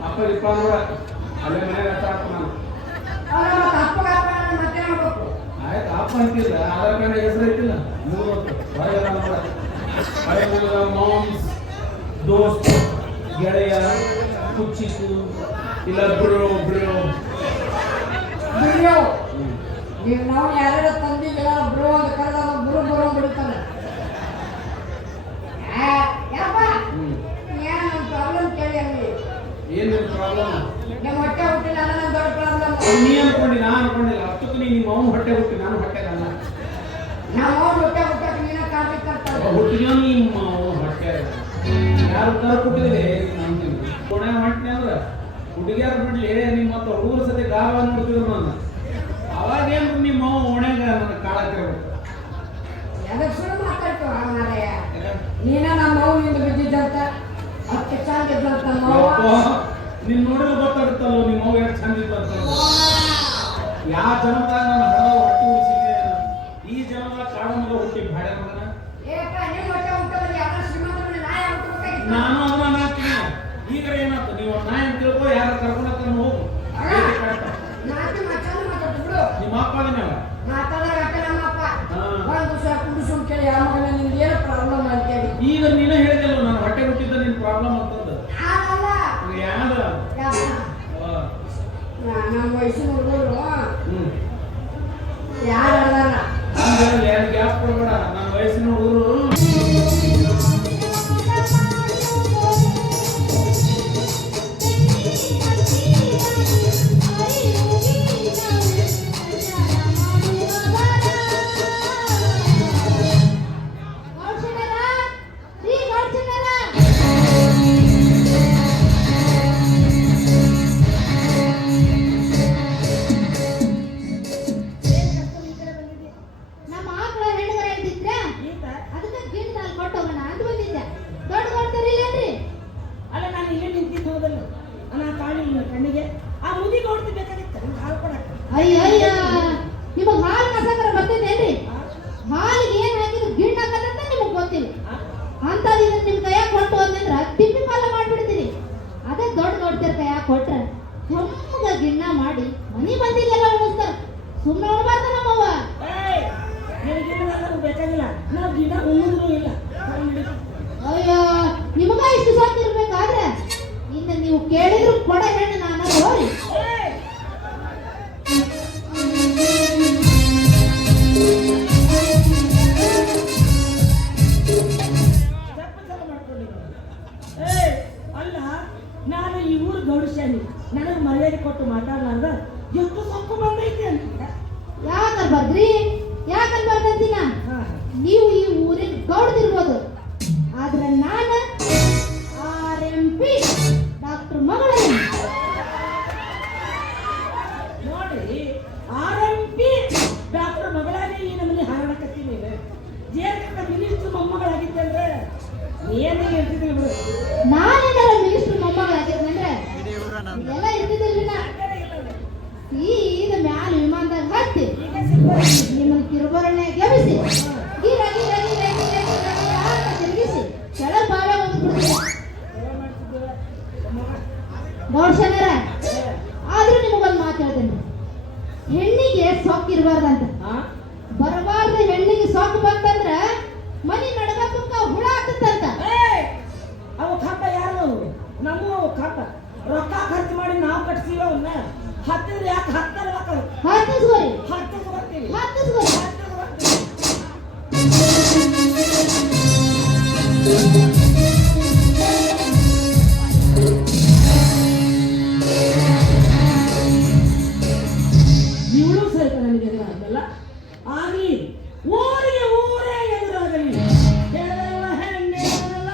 ಅಪ್ಪ ಇಪ್ಪ ನೋಡ ಅಲ್ಲೇ ಮನೆಗೆ ಅರ್ಥ ಆಗ್ತ ನಾನು ಆಯ್ತು ಅಪ್ಪ ಅಂತಿಲ್ಲ ಆಧಾರ್ ಕಾರ್ಡ್ ಹೆಸರು ಐತಿಲ್ಲ ಮಾಮ್ಸ್ ದೋಸ್ತ್ ಗೆಳೆಯ ಕುಚ್ಚಿತು ಇಲ್ಲ ಬ್ರೋ ಬ್ರೋ ನೀವು ನಾವು ಯಾರು ತಂದಿಲ್ಲ ಬ್ರೋ ಅಂತ ಕರೆದ ಬ್ರೋ ಬ್ರೋ ಬಿಡ್ತಾನೆ ಪ್ರಾಬ್ಲಮ್ ಕೇಳಿ ಅಲ್ಲಿ ಏನು ಪ್ರಾಬ್ಲಮ್ ನಿಮ್ಮ ಹೊಟ್ಟೆ ಹುಟ್ಟಿಲ್ಲ ನನ್ನ ದೊಡ್ಡ ಪ್ರಾಬ್ಲಮ್ ನೀ ಅನ್ಕೊಂಡಿ ನಾನು ಅನ್ಕೊಂಡಿಲ್ಲ ಅಷ್ಟಕ್ಕೂ ನಿಮ್ಮ ಅವನು ಹೊಟ್ಟೆ ಹುಟ್ಟಿ ನಾನು ಹೊಟ್ಟೆಗಲ್ಲ ನಾವು ಹೊಟ್ಟೆ ಹುಟ್ಟಕ್ಕೆ ನೀನ ಕಾಣ್ತಿರ್ತಾರೆ ಹುಟ್ಟಿದ ನಿಮ್ಮ ಹೊಟ್ಟೆ ಯಾರು ತರ ಹುಟ್ಟಿದ್ರೆ ಕೊನೆ ಹೊಟ್ಟೆ ಅಂದ್ರೆ ಹುಡುಗಿಯಾರ ಬಿಡ್ಲಿ ನಿಮ್ಮ ಮತ್ತೆ ಹುಡುಗರ ಸತಿ ಗಾವ ನೋಡ್ತಿದ್ರು ನನ್ನ ಅವಾಗೇನು ನಿಮ್ಮ ಓಣ್ಯಾಗ ನನ್ನ ಕಾಳಾಕಿರ್ಬೇಕು ಎದಕ್ಕೆ ಸುಳ್ಳು ಮಾತಾಡ್ತೀವ ಮಾರಾಯ ನೀನ ನಮ್ಮ ಅವ್ನಿಂದ ಬಿದ್ದಿದ್ದಂತ ಅದಕ್ಕೆ ಚಂದ ಇದ್ದಂತ ನಿನ್ ನೋಡಿದ್ರೆ ಗೊತ್ತಾಗುತ್ತಲ್ಲ ನಿಮ್ಮ ಅವ್ವ ಎಷ್ಟು ಚಂದ ಇದ್ದಂತ ಯಾವ ಜನ್ಮದಾಗ ನನ್ನ ಹಣ ಹೊಟ್ಟೆ ಉಳಿಸಿದೆ ಈ ಜನ್ಮದಾಗ ಕಾಡು ಮಗ ಹುಟ್ಟಿ ಬಾಳೆ ಮಗನ ನಾನು ಅದನ್ನ ನಾಕ್ತೀನಿ ಈಗ ಏನಾಯ್ತು ನೀವು ನಾಯಿ ಅಂತ ತಿಳ್ಕೊ ಯಾರು ಕರ್ಕೊಂಡ ಹೋಗು ನಿಮ್ಮ ಅಪ್ಪ ಅದನ್ನಲ್ಲ ಈಗ ನೀನೇ ಹೇಳಿದೆಲ್ಲ ನಾನು ಹೊಟ್ಟೆ ಹುಟ್ಟಿದ್ದ ನಿನ್ ಪ್ರಾಬ್ಲಮ್ ಅಂತಂದು ಯಾವ್ದು ನಮ್ಮ ವಯಸ್ಸಿನ ಹುಡುಗರು ಯಾರು ಗ್ಯಾಪ್ ಕೊಡ್ಬೇಡ ನನ್ನ ವಯಸ್ಸಿನ ಹುಡುಗರು ಅಯ್ಯಯ್ಯ ನಿಮಗೆ ಹಾಲು ಕಸಕರ ಬರ್ತೈತೇನ್ರಿ ಹಾಲಿಗೆ ಏನ್ ಹಾಕಿದ್ರು ಗಿಣ್ಣು ಹಾಕದಂತ ನಿಮಗೆ ಗೊತ್ತಿಲ್ಲ ಅಂತದ್ ಇದನ್ನ ನಿಮ್ ಕೈಯಾಗ ಕೊಟ್ಟು ಅಂದ್ರ ತಿಪ್ಪಿ ಪಾಲ ಮಾಡ್ಬಿಡ್ತೀರಿ ಅದೇ ದೊಡ್ಡ ಕೈಯಾಗ ಕೊಟ್ರ ಹೆಮ್ಮಗ ಗಿಣ್ಣ ಮಾಡಿ ಮನಿ ಬಂದಿಗೆಲ್ಲ ಉಳಿಸ್ತಾರ ಸುಮ್ಮನೆ ಉಳ್ಬಾರ್ದ ನಮ್ಮವ್ವ ಬೇಕಾಗಿಲ್ಲ ನಾವು ಗಿಡ ಉಣ್ಣುದು ಇಲ್ಲ ಅಯ್ಯೋ ನಿಮಗ ಇಷ್ಟು ಸಾಕಿರ್ಬೇಕಾದ್ರೆ ಇನ್ನು ನೀವು ಕೇಳಿದ್ರು ಕೊಡ ಹೆಣ್ಣು ನಾನು ಹೋಗಿ ಅಲ್ಲ ನಾನು ಈ ಊರು ಗೌಡಿಸ್ಯಾನಿ ನನಗೆ ಮರ್ಯಾದೆ ಕೊಟ್ಟು ಮಾತಾಡ್ಲಾರ್ದ ಎಷ್ಟು ಸೊಕ್ಕು ಬಂದೈತಿ ಅಂತ ಯಾಕಲ್ ಬರ್ದ್ರಿ ಯಾಕಲ್ ಬರ್ದಂತಿನ ನೀವು ಈ ಊರಿನ ಗೌಡ್ದಿರ್ಬೋದು ಆದ್ರೆ ನಾನು RMP ಡಾಕ್ಟರ್ ಮಗಳೇ ನೋಡಿ RMP ಡಾಕ್ಟರ್ ಮಗಳಾಗಿ ಈ ನಮ್ಮಲ್ಲಿ ಹಾರಾಡಕತ್ತೀನಿ ಜೇರ್ಕಂತ ಮಿನಿಸ್ಟರ್ ಮೊಮ್ಮಗಳಾಗಿದ್ದೆ ಅಂದ್ರೆ ಏನಿಗೆ ಇರ್ತಿದ್ವಿ ಬಿಡು ನಾನೇನಾರ ಮಿನಿಸ್ಟರ್ ಮೊಮ್ಮಗಳಾಗಿದ್ನಂದ್ರೆ ಇದೆಲ್ಲ ಇರ್ತಿದ್ದಿಲ್ಲ ಈಗ ಮ್ಯಾಲ ವಿಮಾನದಾಗ ಹತ್ತಿ ನಿಮ್ಮನ್ನ ಕಿರುಬರಣೆ ಗೆವಿಸಿ ಗಿರ ಗಿರ ಗಿರ ಗಿರ ಗಿರ ತಿರುಗಿಸಿ ಕೆಳ ಬಾವೆ ಹೋಗ್ಬಿಡ್ತೀವಿ ಗೌಡ್ಸನರ ಆದ್ರೂ ನಿಮಗೊಂದು ಮಾತು ಹೇಳ್ತೇನೆ ಹೆಣ್ಣಿಗೆ ಸೊಕ್ಕು ಇರಬಾರ್ದಂತ ಬರಬಾರ್ದು ಹೆಣ್ಣಿಗೆ ಸೊಕ್ಕು ಬಂತಂದ್ರ ಮನಿ ನಡಗಕ್ಕ ಹುಳ ಆಗ್ತಂತ ಅವು ಖಾತ ಯಾರು ನಮ್ಮ ಅವು ಖಾತ ರೊಕ್ಕ ಖರ್ಚು ಮಾಡಿ ನಾವು ಕಟ್ತೀವಿ ಅವನ್ನ ಹತ್ತಿದ್ರೆ ಯಾಕೆ ಹತ್ತರ ಹತ್ತಿಸ್ಕೋರಿ ಹತ್ತಿಸ್ಕೊಡ್ತೀವಿ ಹತ್ತಿಸ್ಕೋರಿ ಇವಳು ಸಹಿತ ನನಗೆ ಎದುರಾಗಲ್ಲ ಆಗಲಿ ಊರಿಗೆ ಊರೇ ಎದುರಾಗಲಿ ಕೇವಲ ಹೆಣ್ಣೆ ಅಲ್ಲ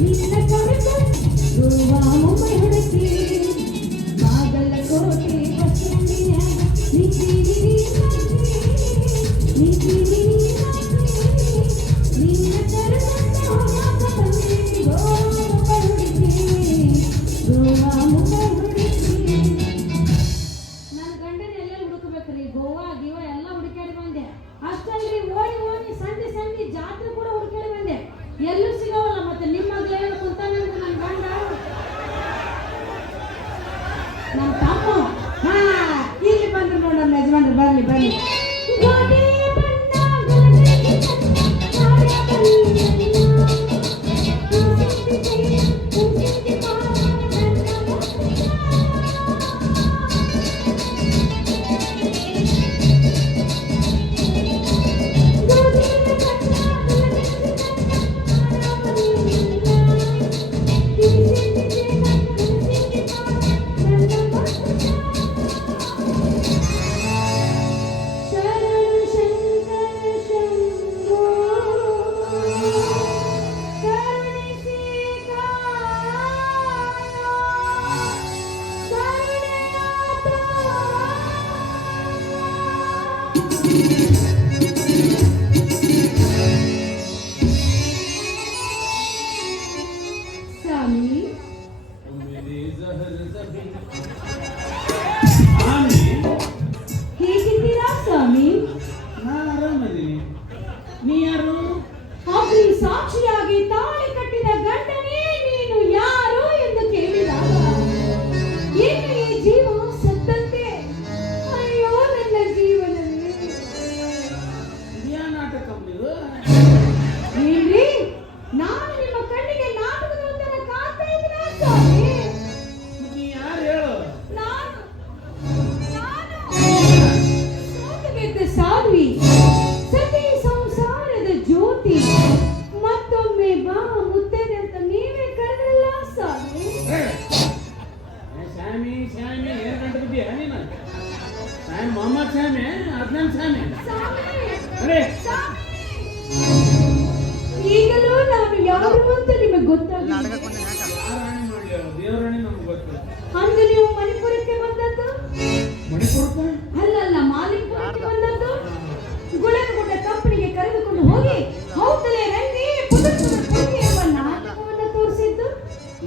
ನಿನ್ನ ಕವಿತೆ ನಮ್ಮ ತಮ್ಮ ಹಾ ಇಲ್ಲಿ ಬಂದ್ರು ನೋಡ ನಮ್ಮ ಯಜಮಾನ್ರು ಬರ್ಲಿ ಬರ್ಲಿ ಗೋಧಿ ಬಣ್ಣ ಗೋಧಿ ಸ್ವಾಮಿ ಹೇಗಿದ್ದೀರಾ ಸ್ವಾಮಿ? ನಾ ಆರಾಮದೀನಿ. ನೀ ಯಾರು? ಅಗ್ನಿ ಸಾಕ್ಷಿಯಾಗಿ ತಾಳಿ ಕಟ್ಟಿದ ಗಂಡನೇ ನೀನು ಯಾರು ಎಂದು ಕೇಳಿದಾಗ ಏನು ಈ ಜೀವ ಸತ್ತಂತೆ ಅಯ್ಯೋ ನನ್ನ ಜೀವನವೇ ಇದ್ಯಾ ನಾಟಕ ಇದು? ಏನ್ರಿ ನಾನು ನಿಮ್ಮ ಕಣ್ಣಿಗೆ ನಾಟಕದ ಒಂದರ ಕಾಣ್ತಾ ಇದ್ದೀನ ಸ್ವಾಮಿ. ನೀ ಯಾರು ಹೇಳು? ನಾನು ಸೋತುಗೆದ್ದ ಸಾಧ್ವಿ ಸತಿ ಸಂಸಾರದ ಜ್ಯೋತಿ ಮತ್ತೊಮ್ಮೆ ಬಾ ಮುತ್ತೈದೆ ಅಂತ ನೀವೇ ಕರೆದ್ರಲ್ಲ ಸ್ವಾಮಿ. ಸ್ವಾಮಿ ಸ್ವಾಮಿ ಏನ್ ಗಂಟೆ ಬಿದ್ದೀಯ ನೀನು? ಸ್ವಾಮಿ ಮೊಹಮ್ಮದ್ ಸ್ವಾಮಿ ಅದ್ನಾನ್ ಸ್ವಾಮಿ ಅರೇ ಈಗಲೂ ನಾನು ಯಾರು ಅಂತ ನಿಮಗೆ ಗೊತ್ತಾಗಿಲ್ಲ. ಯಾರಾಣಿ ಮಾಡ್ಲಿ ದೇವರಾಣಿ ನಮ್ಗೆ ಗೊತ್ತು. ಅಂದು ನೀವು ಮಣಿಪುರಕ್ಕೆ ಬಂದದ್ದು ಮಣಿಪುರಕ್ಕೆ ಅಲ್ಲಲ್ಲ ಮಾಲಿಕಪುರಕ್ಕೆ ಬಂದದ್ದು ಗುಳಕಗುಡ್ಡ ಕಂಪನಿಗೆ ಕರೆದುಕೊಂಡು ಹೋಗಿ ಹೌದಲೇ ರಂಗಿ ಪುದುರ್ ಪುದುರ್ ಪುದುರ್ ಎಂಬ ನಾಟಕವನ್ನು ತೋರಿಸಿದ್ದು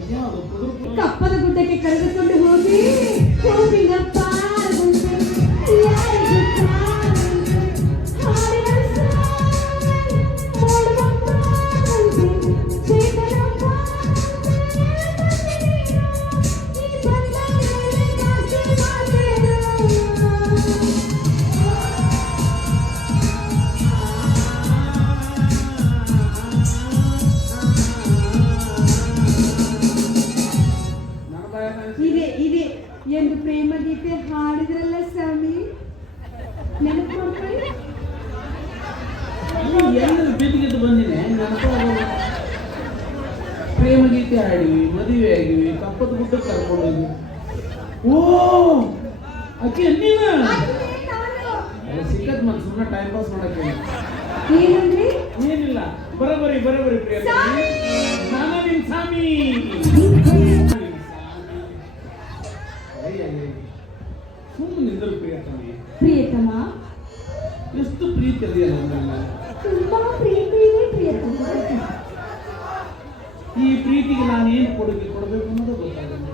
ಇದ್ಯಾವುದು ಕುದುರು ಕಪ್ಪದ ಗುಡ್ಡಕ್ಕೆ ಕರೆದುಕೊಂಡು ಹೋಗಿ ಹೂವಿನಪ್ಪ ಗುಂಡೆ ಯಾರಿಗೂ ಕಾಣುತ್ತೆ, ಹಾಡಿನ ಸಾಲೆ ಮೋಡವಪ್ಪ ಗುಂಡೆ, ಚೇತನಪ್ಪ ಗುಂಡೆ, ನೀ ಬಂದ ಮೇಲೆ ಕಾಸೆ ಮಾತೇನು. ನನ್ನ ಬಾಯ ಇದೆ ಇದೆ ಎಂದು ಪ್ರೇಮ ಗೀತೆ ಹಾಡಿದ್ರಲ್ಲ ಸ್ವಾಮಿ, ನೆನಪು ಮಾಡ್ಕೊಳ್ಳಿ. ಎಲ್ಲರೂ ಬಿದ್ದಿಗೆದ್ದು ಬಂದಿನಿ ಪ್ರೇಮ ಗೀತೆ ಹಾಡಿವಿ, ಮದುವೆ ಆಗಿವಿ, ಕಪ್ಪದ ಗುಡ್ಡಕ್ಕೆ ಕರ್ಕೊಂಡು ಹೋಗಿ. ಓ ಅಕ್ಕಿ ನೀನ ಸಿಕ್ಕತ್ ಮತ್ತೆ ಸುಮ್ಮನೆ ಟೈಮ್ ಪಾಸ್ ಮಾಡಕ್ಕೆ ಏನಂದ್ರಿ? ಏನಿಲ್ಲ. ಬರೋಬರಿ ಪ್ರಿಯತಮೆ. ನಾನು ನಿಮ್ ಸ್ವಾಮಿ. ಸುಮ್ಮನೆ ನಿಂದರು ಪ್ರಿಯತಮೆ. ಪ್ರಿಯತಮ ಎಷ್ಟು ಪ್ರೀತಿ ಇದೆಯಾ ನನ್ನ ತುಂಬಾ ಪ್ರೀತಿ ಇದೆ ಪ್ರಿಯತಮ. ಈ ಪ್ರೀತಿಗೆ ನಾನು ಏನು ಕೊಡುಗೆ ಕೊಡಬೇಕು ಅನ್ನೋದು ಗೊತ್ತಾಗಲ್ಲ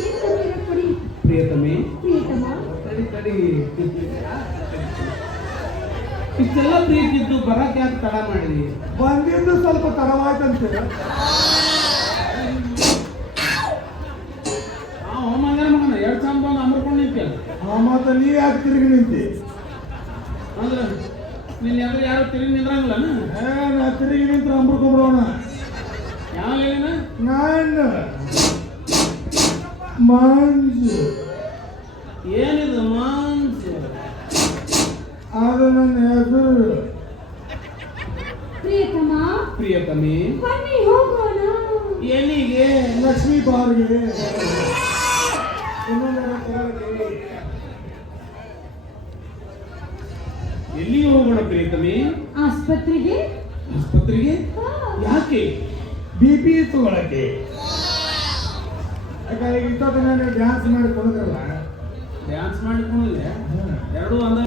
ಏನು ಕೊಡ್ತೀರಾ ಕೊಡಿ ಪ್ರಿಯತಮೆ. ಪ್ರಿಯತಮ. ತಡಿ ಇಷ್ಟೆಲ್ಲ ಪ್ರೀತಿ ಇದ್ದು ಬರಕ್ಕೆ ಯಾಕೆ ತಡ ಮಾಡಿದ್ರಿ? ಬಂದಿದ್ದು ಸ್ವಲ್ಪ ತಡವಾಯ್ತಂತೆ. ಮಗನ 2 ಸಂಬಂಧ ಅಮರ್ಕೊಂಡು ನಿಂತಿಯಲ್ಲ. ಆ ಮಾತ ನೀ ಯಾಕೆ ತಿರುಗಿ ನಿಂತಿ? ಅಂದ್ರೆ ನೀನ್ ಯಾರು ತಿರುಗಿ ನಿಂದ್ರಂಗಿಲ್ಲ? ನಾ ತಿರುಗಿ ನಿಂತ್ರ ಅಂಬ್ರಕೊಂಡ್ಬಿಡೋಣ. ಯಾವ ಹೇಳಿನ? ನಾನು ಮಂಜು, ಏನಿದು ಮಾಂಸ? ಅದು ನನ್ನ ಹೆಸರು. ಪ್ರಿಯತಮ ಪ್ರಿಯತಮೆ. ಬನ್ನಿ ಹೋಗೋಣ. ಎಲ್ಲಿಗೆ? ಲಕ್ಷ್ಮೀ ಬಾರ್ಗೆ. ಇನ್ನೊಂದರ ಕೆಳಗೆ. ಎಲ್ಲಿಗೆ ಹೋಗೋಣ ಪ್ರಿಯತಮೆ? ಆಸ್ಪತ್ರೆಗೆ. ಆಸ್ಪತ್ರೆಗೆ? ಹಾ. ಯಾಕೆ? BP ತಗೊಳಕ್ಕೆ. ಯಾಕಂದ್ರೆ ಇಷ್ಟೊತ್ತು ನಾನು ಡ್ಯಾನ್ಸ್ ಮಾಡಿ ಕೊಡೋದ್ರಲ್ಲ, ಡ್ಯಾನ್ಸ್ ಮಾಡಿಕೊಂಡಿಲ್ಲ ಎರಡು ಅಂದ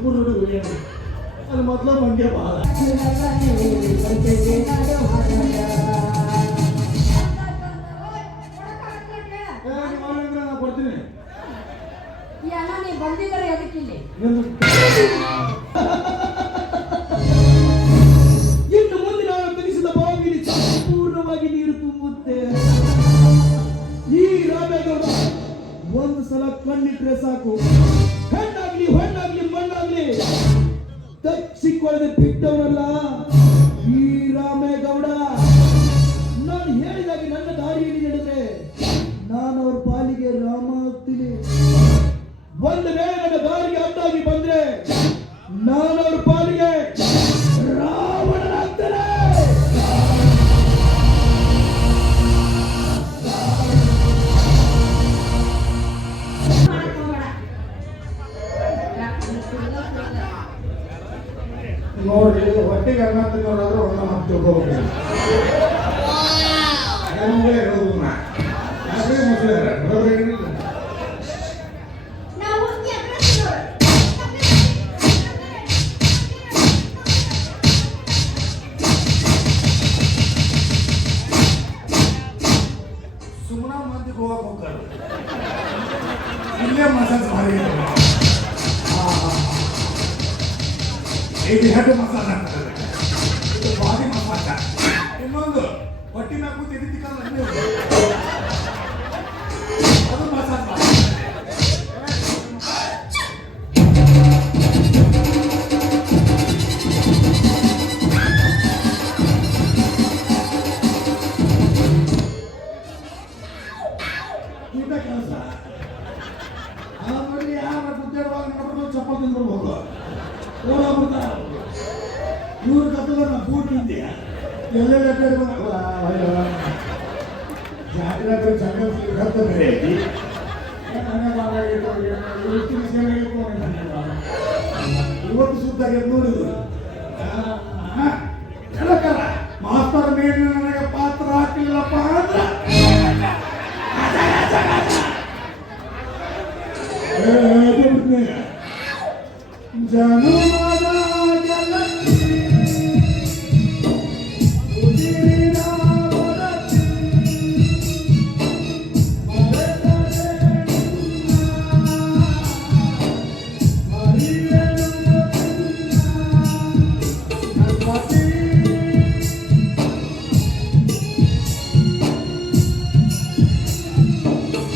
ಅದು ಮೊದಲು ಮಂಗೆ ಭಾಳ. ನಾ ಕೊಡ್ತೀನಿ. ಈ ಅಣ್ಣ ನೀ ಬಂದಿದ್ದಾರೆ ಅದಕ್ಕಿಲ್ಲಿ. ಇನ್ನು ಮುಂದೆ ನಾನು ತಿಳಿಸಿದ ಬಾವಿಗೆ ಸಂಪೂರ್ಣವಾಗಿ ನೀರು ತುಂಬುತ್ತೆ. ಈ ರಾಮೇಗೌಡ ಒಂದು ಸಲ ಕಣ್ಣಿಟ್ರೆ ಸಾಕು, ಹೆಣ್ಣಾಗ್ಲಿ ಹೊಣ್ಣಾಗ್ಲಿ ಮಣ್ಣಾಗ್ಲಿ ತಚ್ಚಿಕೊಳ್ಳದೆ ಬಿಟ್ಟವನಲ್ಲ ಈ ರಾಮೇಗೌಡ. ನಾನು ಹೇಳಿದಾಗೆ ನನ್ನ ದಾರಿಯಲ್ಲಿ ನಡೆದ್ರೆ ನಾನು ಅವ್ರ ಪಾಲಿಗೆ ರಾಮ ಆಗ್ತೀನಿ. ಒಂದು ವೇಳೆ ನನ್ನ ದಾರಿಗೆ ಅಡ್ಡಾಗಿ ಬಂದ್ರೆ ನಾನು ಅವ್ರ ಪಾಲಿಗೆ ರಾವಣನಾಗ್ತೇನೆ. ನೋಡಿ, ಹೊಟ್ಟೆಗೆ ಅನ್ನ ತಿನ್ನೋರಾದ್ರೂ ಒಂದು ಮಾತು ತಿಳ್ಕೋಬೇಕು. ನಮ್ಗೆ ಹೇಳೋದು ನಾ ಯಾಕೆ ಮೊದಲೇ ಬರೋದೇನಿಲ್ಲ. ನಾವು ಸುಮ್ಮನ ಮಂದಿಗೆ ಹೋಗಕ್ಕೆ ಹೋಗ್ತಾರೆ, ಇಲ್ಲೇ ಮಸಾಜ್ ಮಾಡಿ ಇದು ಹೆಡ್ ಮಸಾಜ್ ಆಗ್ತದೆ, ಇದು ಬಾಡಿ ಮಸಾಜ. ಇನ್ನೊಂದು ಹೊಟ್ಟಿ ಮ್ಯಾಗ ಕೂತು ಎದಿತಿಕ್ಕಲ್ಲ ಅದು ಮಸಾಜ್ ಮಾಡಿ. ಇದ ಕೆಲಸ ನೋಡಿ, ಯಾರ ಕುದ್ದೇಳುವಾಗ ನೋಡಿದ್ರು ಚಪ್ಪಲ್ ತಿಂದ್ಬಿಡ್ಬೋದು. ಇವ್ರ ಕತ್ತಲ ನಾ ಬೂಟ್ ನಿಂತೆ ಎಲ್ಲೆಲ್ಲ ಜಾತ್ರೆ ಜಂಗಲ್ ಬೇರೆ ಐತಿ. ಇವತ್ತು ಸುತ್ತಾಗಿ ನೋಡಿದ್ರು ಮಾಸ್ತರ್ ಮೇಲೆ ನನಗೆ ಪಾತ್ರ ಹಾಕಲಿಲ್ಲಪ್ಪ ಅಂದ್ರೆ ಜಾನು